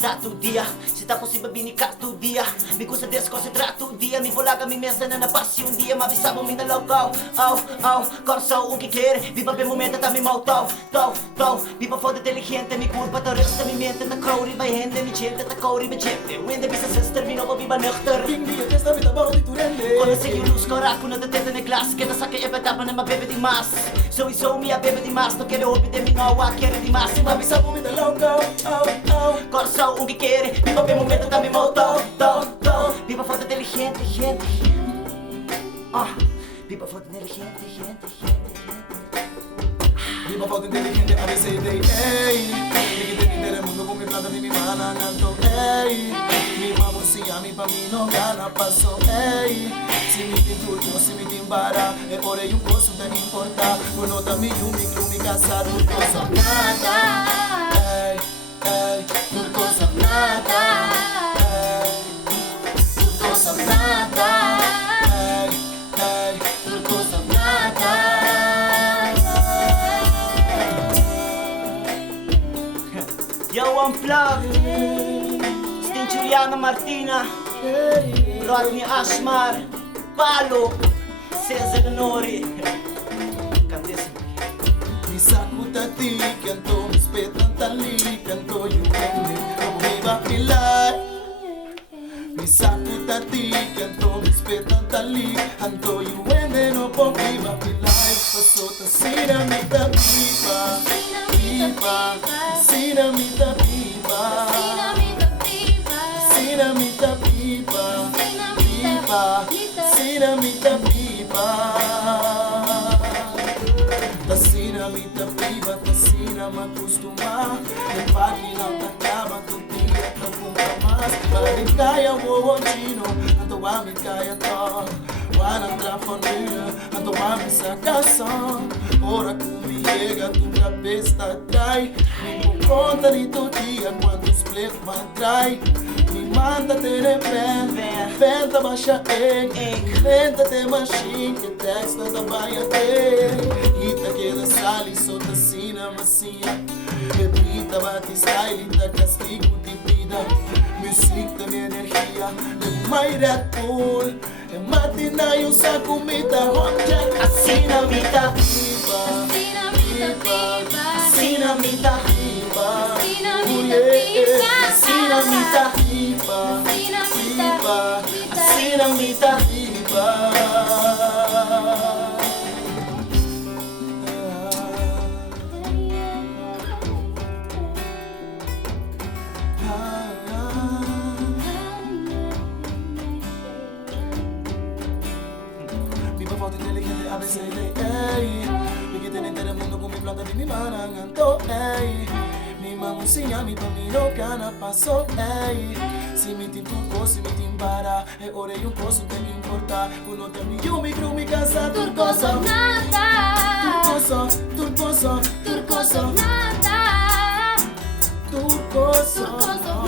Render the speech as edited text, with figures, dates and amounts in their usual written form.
tá todo dia. Se tá possível binicar todo dia. Me custa desconcentrar todo dia. Me volaga, me mensa na passe um dia. Me avisava, me na local. Coração o que quer. Viva bem momento, tá me mal tal. Viva foda inteligente. Me culpa, tá resta, me mente. Tá couri, vai rende, me gente. Tá couri, me gente. Wende, visa sister, me novo, viva nuchter. King dia testa, me tá bom de turende. Quando sei que luz coraco, não te tenta na classe. Que tá saque, é betapa, não me bebe demais. Sou me a bebe demais. Não quero ouvir de mim, não a quero demais. Me avisava, me tá local. Coração o que quer. Viva bem momento, tá me mal tal. Viva foda inteligente, gente. Viva foda inteligente, gente. Viva foda inteligente, ABCD, ey. Nigga mundo con mi plata, mi mana, canto, ey. Mi mamá si a mi pa' mí no gana, paso, ey. Si mi tin Tur Kos, si mi tin bara, e ora un coso te importa. Bueno, también mi casa, Tur Kos of nada. Ey, Tur Kos of nada. Tur Kos of nada. Tur Kos of nada. Yo, Unplugged. Sting Juliana Martina. Rodney Ashmar. Palo. CIZZLE ORI. Cantissimo. Mi sacuta ti, canto, mi spettan tali, canto, you and me, viva mi life. Mi sacuta ti, canto, mi spettan tali, canto, you and me, no po viva mi life. Paso Tasina mi da Biba, Tasina mi da Biba, Tasina mi da Biba, Tasina mi da Biba. Tasina mi da Biba, Tasina me acostuma. E paghi não t'acaba, tu dia tá com mais. Para kaya wo chino, anto ami kaya to. Wana tra família, anto ami sa casa. Ora que chega, tu cabeça atrai. Me conta de todo dia quantos plek vai trai. Me manda te repente, venta baixa venta te machine, que texta da baia Ita que da sali, só Tasina macia. Repita, bate style, da castigo de vida. Music da minha energia, é mais Red Bull. É matina e um saco mita, hot jack. Tasina mi da Biba, Tasina mi da Tasina mi da Biba, Tasina mi da Viva foto inteligente, ABCD, ey. Mi que tiene entero el mundo con mi plata y mi mana, canto, ey. Mi mamusinha, mi pamino, cana, paso, ey. Si mi tin Tur Kos, si mi tin bara, e ora un coso te mi importa. Uno te mi io, mi cru, mi casa, Tur Kos of nada. Tur Kos, Tur Kos of nada. Tur Kos, Tur Kos of